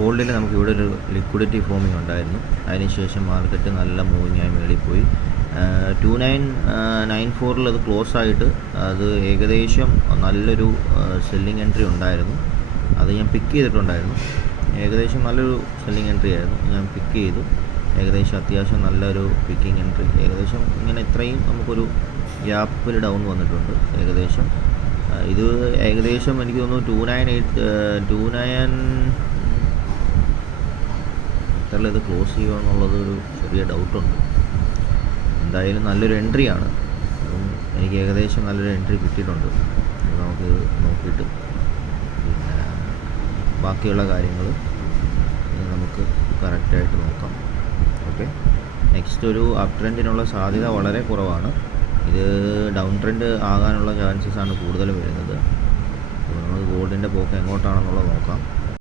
ഗോൾഡിൽ നമുക്ക് ഇവിടെ ഒരു ലിക്വിഡിറ്റി ഫോമിംഗ് ഉണ്ടായിരുന്നു. അതിനുശേഷം മാർക്കറ്റ് നല്ല മൂവിങ്ങായി മേളിൽ പോയി. 2994 അത് ക്ലോസ് ആയിട്ട് അത് ഏകദേശം നല്ലൊരു സെല്ലിംഗ് എൻട്രി ഉണ്ടായിരുന്നു. അത് ഞാൻ പിക്ക് ചെയ്തിട്ടുണ്ടായിരുന്നു. ഏകദേശം നല്ലൊരു സെല്ലിംഗ് എൻട്രി ആയിരുന്നു. ഞാൻ പിക്ക് ചെയ്തു. ഏകദേശം അത്യാവശ്യം നല്ലൊരു പിക്കിംഗ് എൻട്രി. ഏകദേശം ഇങ്ങനെ ഇത്രയും നമുക്കൊരു ഗ്യാപ്പിൽ ഡൗൺ വന്നിട്ടുണ്ട്. ഏകദേശം ഇത് ഏകദേശം എനിക്ക് തോന്നുന്നു 29 എത്രയിൽ ഇത് ക്ലോസ് ചെയ്യുമോ എന്നുള്ളത് ഒരു ചെറിയ ഡൗട്ടുണ്ട്. എന്തായാലും നല്ലൊരു എൻട്രിയാണ്. എനിക്ക് ഏകദേശം നല്ലൊരു എൻട്രി കിട്ടിയിട്ടുണ്ട്. നമുക്ക് നോക്കിയിട്ട് പിന്നെ ബാക്കിയുള്ള കാര്യങ്ങൾ നമുക്ക് കറക്റ്റായിട്ട് നോക്കാം. ഓക്കെ, നെക്സ്റ്റ് ഒരു അപ് ട്രെൻഡിനുള്ള സാധ്യത വളരെ കുറവാണ്. ഇത് ഡൗൺ ട്രെൻഡ് ആകാനുള്ള ചാൻസസ് ആണ് കൂടുതലും വരുന്നത്. അപ്പോൾ നമുക്ക് ഗോൾഡിൻ്റെ പോക്ക് എങ്ങോട്ടാണെന്നുള്ളത് നോക്കാം.